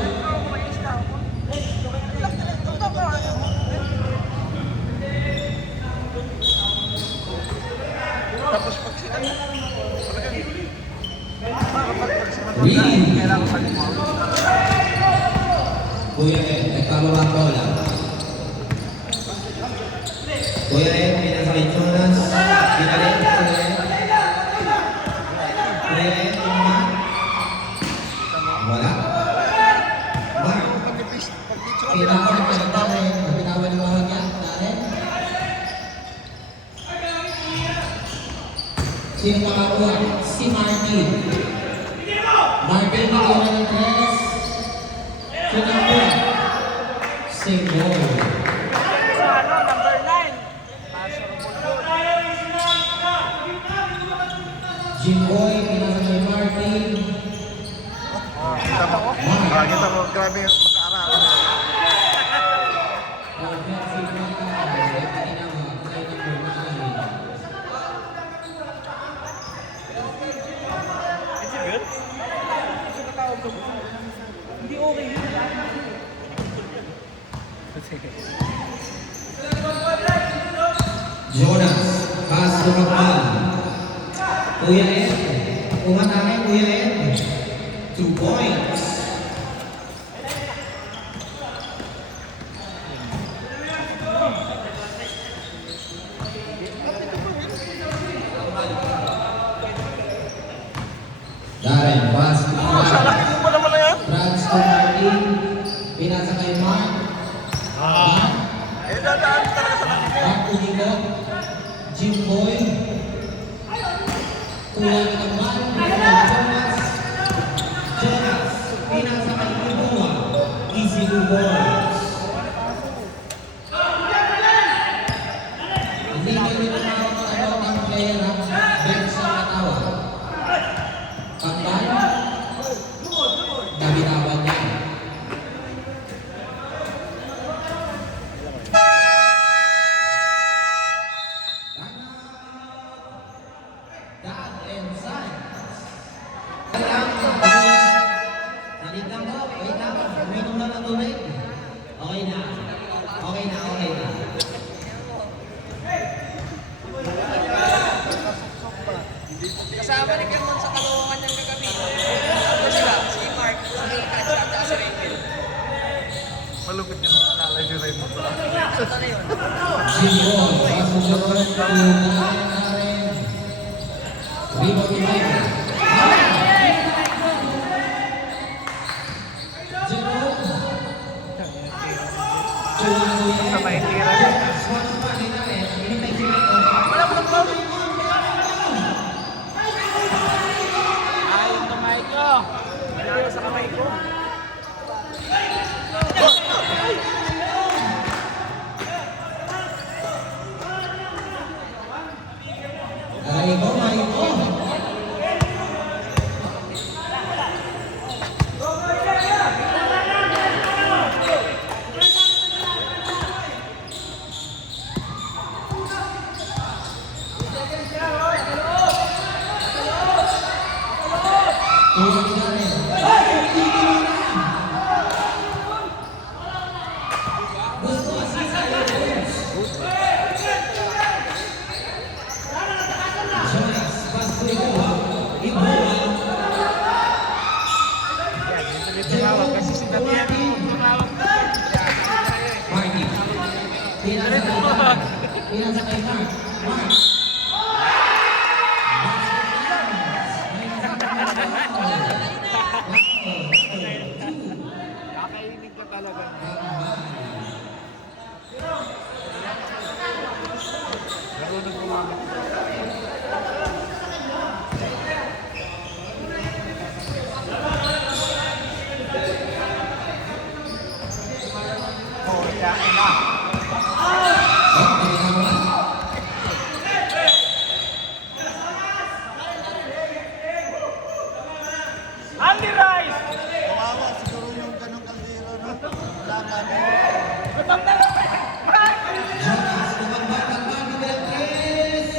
Tapos pag sila, talagang pag sila Win. kailangan pag-mount. Kuya Ed, nagpababang bola. Kuya Ed, pinasakit Jonas. Pinalit, Kuya Ed. Kuya Ed, naman. Wala. Mark. Pag-nipis, pag-nipis, Pinasakit ka ng Darren. Napitawan ng bawal niya. Darren. Sino makakuha? Si Martin. Martin, nagkawa ng tres. Sino makakuha? Same goal. Number 9. Jimboy, pinasa kay Martin. Kita mo, kita mo, grabe yung mag-aaralan. Offensive marker. Ginawa kay number 9. Hindi okay yun. Jonas, pass to Rapan. Kuya Ed, umatake Kuya Ed. 2 points. Darren, pass to Franz. Mo naman na yan? Franz to Martin. Pinasa kay Mark. Mark. Eh, dadaan talaga sa laki. Mark Uligo. Jimboy. Kulang naman. Jonas. Jonas. Pinasa kay Iboa. Easy to balls. Hindi kayo tinatawag ng player ha. Bench ang katawa. Pagban. Nabitawan niya. Dad and sons. Wait lang. Salit lang po. Wait lang. Uminom lang ng tubig. Okay na. Okay na. Okay na. Kasama ni Kerman sa kalungan niyang kagabi. Ano sila? Si Mark, si Ikan, at si Raymond. Malupit yung mga lalay ni Raymond. Ano yun? Jimboy. Pasusunod. Tulungan. Rebound ni Michael. Jerome. Sa may tira. Wala mo ng foul. Maiko, Maiko. Tulong kita rin. Gusto asisa yun. Jonas, pasto Iboha. Iboha. Hindi tumawag kasi si Tatian tumawag. Marky. Pinasa kay Mark. Mark. Nakainig ka talaga. Marunong gumamit. Oh, yan na. Andy Rice! Kawawa siguro yung ganong kaldero, no? Laban. Batang na lang! Jonas, tumambak ang bago Beatriz.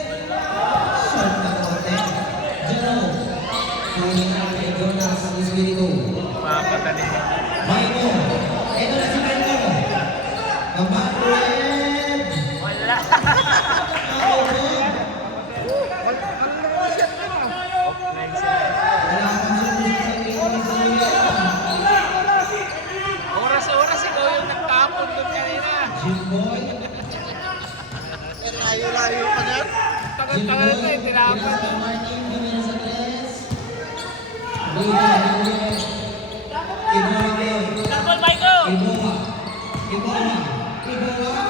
Short na konti. Jerome. Kunin na kay Jonas Espiritu. Mapatali. Maiko. Ito na si Maiko. Kabato Ed. Wala. Wala kang sumusunod sa Oras-oras ikaw yung nagtapon doon kanina. Jimboy. Layo-layo pa yan. Tagal-tagal na yung tinapon. Pinasa Martin. Pinasa sa tres. Rita. Iboha ngayon. Tapon, Michael! Iboha. Iboha. Iboha.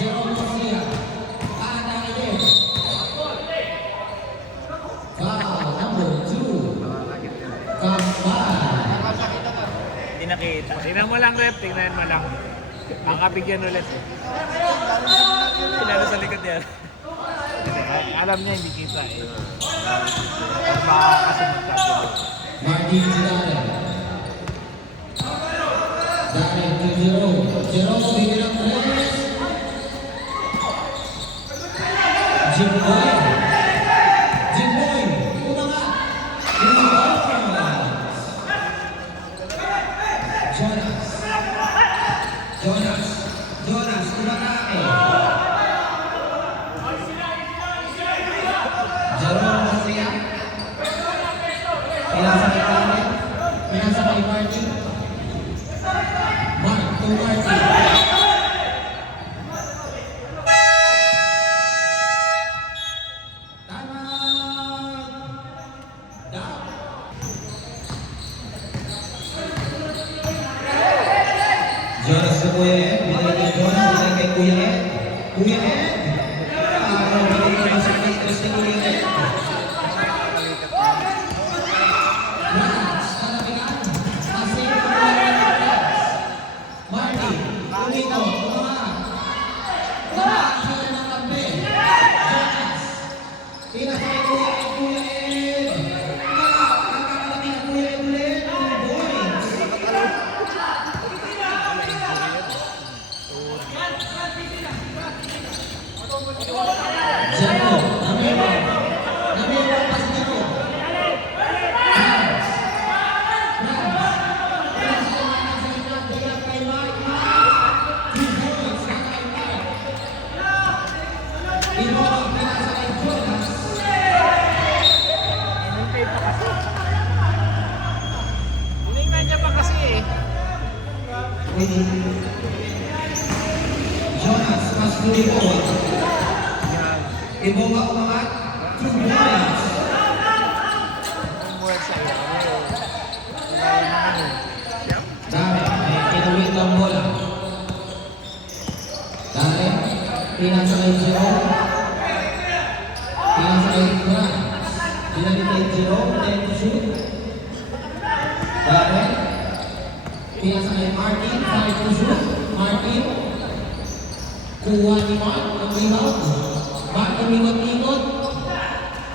Jerome Garcia. Ada again. Foul number 2. Kambal. Hindi nakita. Tingnan mo lang, Rep. Tingnan mo lang. Makabigyan ulit eh. Lalo sa likod yan. Alam niya, hindi kita eh. Pero baka kasi magkakaroon. Martin Zidane. Zidane to Jerome. Jerome bigyan ng tres. Jimboy. Jimboy. Umangat. Jonas. Jonas. Jonas. Umatake. Jerome Garcia. Pinasa kay Karen. Pinasa kay Martin. Mark to Martin. Tama! Down. Jonas sa Kuya Ed. Binalik kay Jonas. Binalik kay Kuya Ed. Kuya Ed. Binalik kay sa stress ni Kuya Ed. Lance, kanabigan. Kasi Martin, umito, umangat. Tumaas siya ng kampe. Jonas. Pinasay Kuya Ed, Kuya Ed. Nakakalabi ng Kuya Ed ulit. 2 points. Zero. Namira. Namira pa si Zero. Lance. Lance. Kay Mark. 2 points. Kay Mark. Iboha, pinasa kay Jonas. Inintay pa kasi. Tinignan niya pa kasi eh. Jonas, mas to Iboha. Yan. Iboha umangat. 2 points. Ang buwan sa iyo. Wala naman yun. Dare, may kinuwit ang bola. Dare, pinasa kay Jerome. Pinasa kay Franz. Binalik kay Jerome, then to shoot. Dare, pinasa kay Martin, 5 to shoot. Martin. Kuha ni Mark ng rebound. Mark ang ingot-ingot.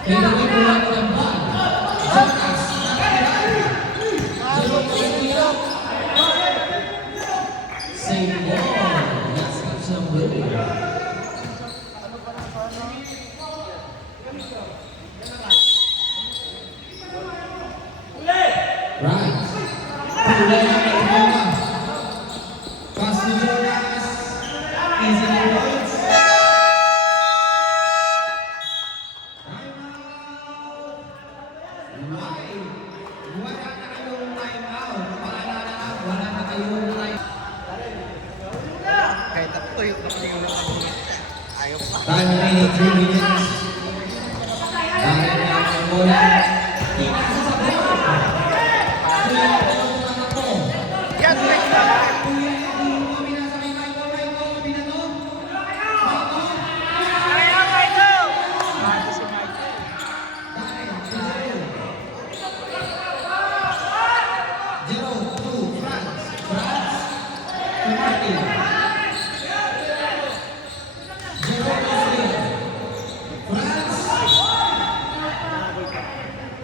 Kaya naman kuha ni ng ball. Jonas, nakakilala. Jerome Castillo. Save ball. That's comes ng blue. Right. Kulay na may iboga. Pass to Jonas. Easy na points. Timeout. Why? Wala na kayong timeout. Paalala, wala na kayong time. Kahit ako yung ayaw pa. Time remaining 3 minutes. Dahil na ang bola. Tinasa sa bola. Kuya, ano ang anak mo? Yan, wait na! Kuya, ano mo binasa kay Michael? Michael, binato? Michael? Kaya, Michael! Dahil, Jerome, to France. France, to Martin. Jerome Wesley. France.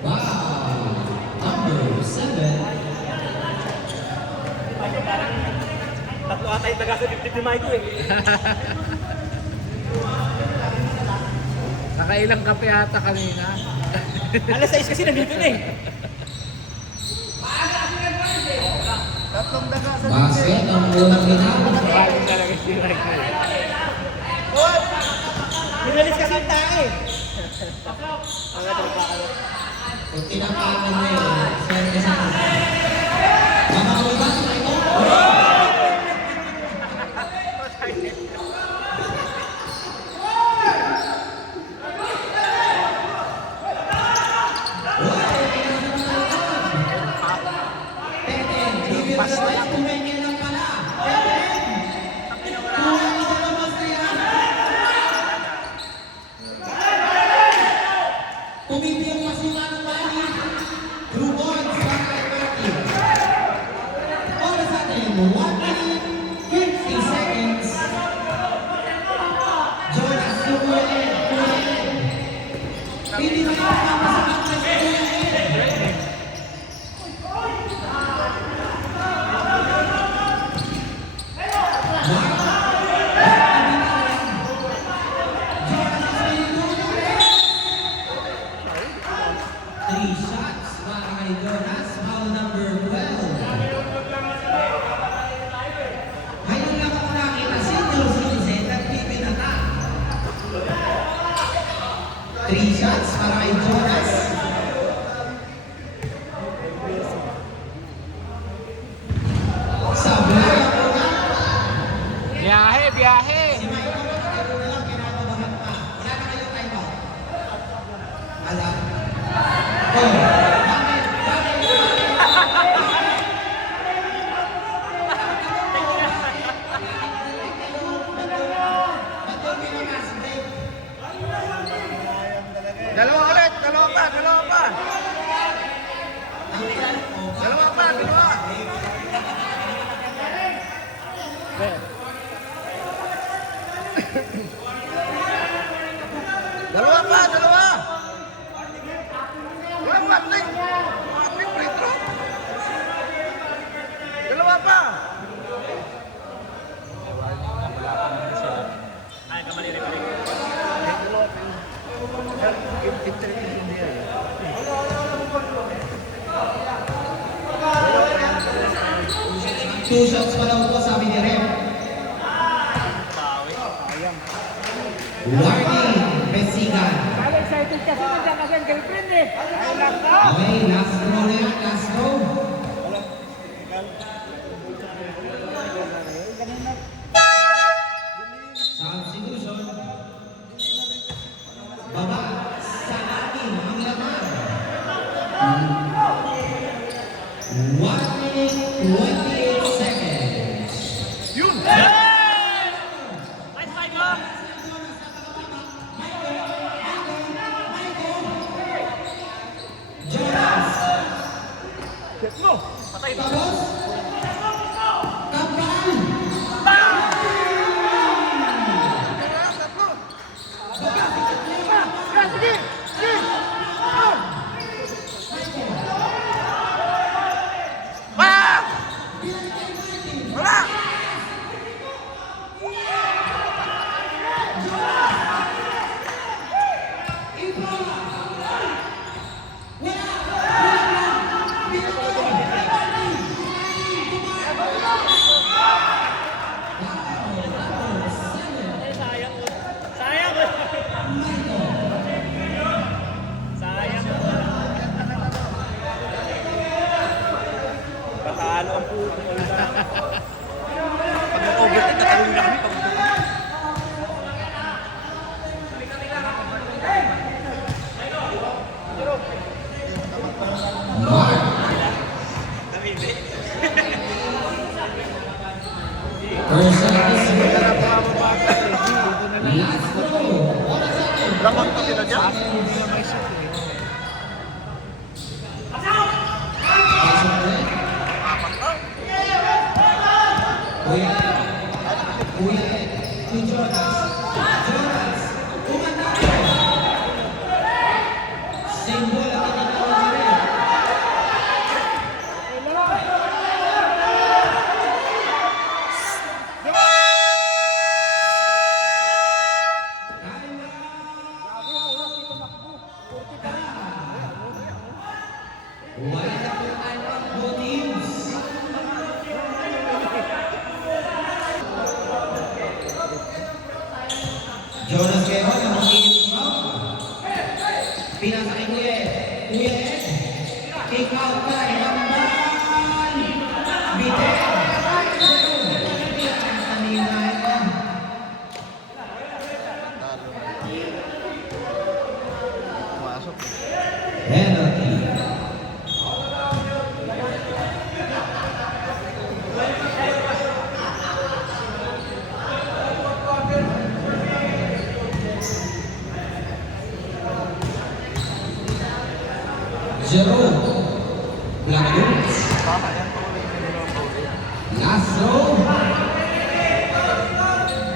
Wow. Number 7. Tatlo ata yung taga sa dibdib ni Michael eh. Nakailang kape ata kanina. Alas 6 kasi nandito na eh. Tatlong daga sa Basket ang unang ginagawa. Bagong talaga si Michael. Minalis kasi yung tae eh. Ang atropa ka. Kung tinapakan mo yun, swerte sa akin. Mamakuha ba si Michael? Teten, bibiro na yan, tumengin lang pala. Teten! Kulang isa labas na yan. Tumindi ang pasungan ng bali. True points para kay Martin. Oras natin, 1 minute, 50 seconds. Jonas, Kuya Ed, Kuya Ed. Hindi na ipapapasama kay Kuya Ed. Three shots para kay Jonas, foul number 12. Ngayon lang ako nakita senior citizen at pipinata. Three shots para kay Jonas. Sa bola po na. Biyahe, biyahe! Si Michael nakatayo na lang, kinakabahan pa. Wala na kayong timeout. Alam? Oh, bakit? Dalawa ulit! Dalawa pa! Dalawa pa! Dalawa pa! Dalawa! Dalawa pa! Dalawa! Walang matling! Matling free throw! Dalawa pa! Ay, kamali rin pala. Two shots pa daw po, sabi ni Rem. Warning, Besigan. Kaya excited kasi nandiyan kasi ang girlfriend eh. Ay, lang ka! Okay, last row na yan, last row. Substitution. Baba sa akin ang laman. 1 minute, 28 seconds. Nice fight mo! Jonas. First shot is Wala good. na bumababa. Dito na lang. Last throw. Oras natin. Lamang pa sila dyan. Kasi hindi na may shoot eh. Pasok ulit. Kuya Ed. Kuya Ed. To Jonas. Jonas. Umandado. Symbol ang tinatawag niya. Wala na po time out, both teams. Jonas Quero na magiging out. Pinasa kay Kuya Ed. Kuya Ed. Kick out kay Lamban. Bitin. Kanina ito. Pumasok. Penalty. Jerome Blancos. Tama yan. Tuloy na nila ang bawin. Last throw.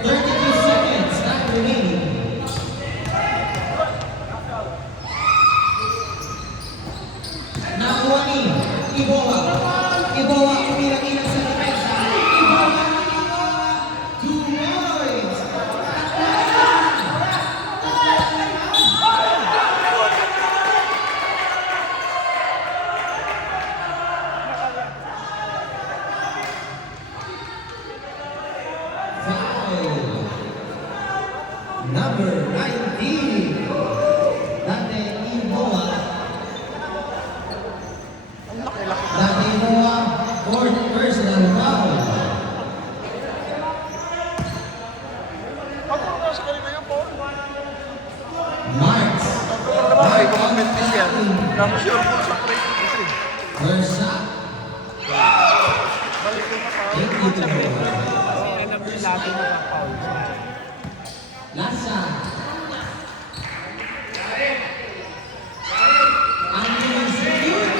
32 seconds not remaining. Nakuha ni Iboa. Iboa umilang-ilang sa depensa. Iboa! 2 points! Foul. Number 19. Dante Iboa. Ang laki-laki. Dante Iboa. Fourth personal foul. Ako na sa kanila yung Paul. Marks. Ang naman ay kumamit yan. Tapos yun, sa plate. Kasi, First shot. balik yung mata. Hindi to go. Kasi alam niyo lagi mag-foul. Last shot. Ang secure.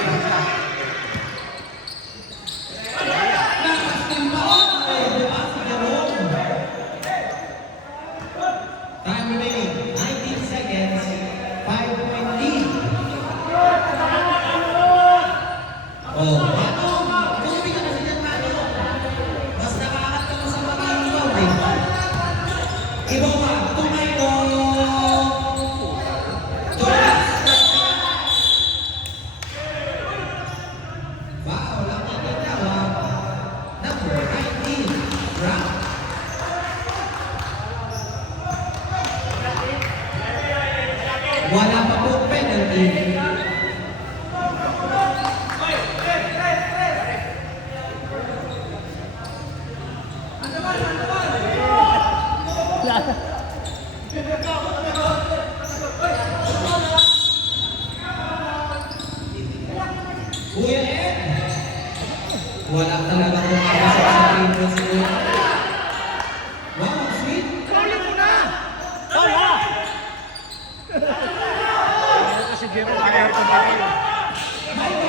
Time remaining, 19 seconds, 5-point lead. Oh, paano? Kung ka kasi dyan, paano? Mas nakakat ka mo sa mga ikaw, eh. Iba ba? Tumay ko! Jonas! Foul ang tinatawag. Number 19, Brown. Wala pa po penalty. Kuya Ed. Wala talaga pumasok sa team ko siguro. Wow, sweet. Kasi Jero, kaya ito na rin. Michael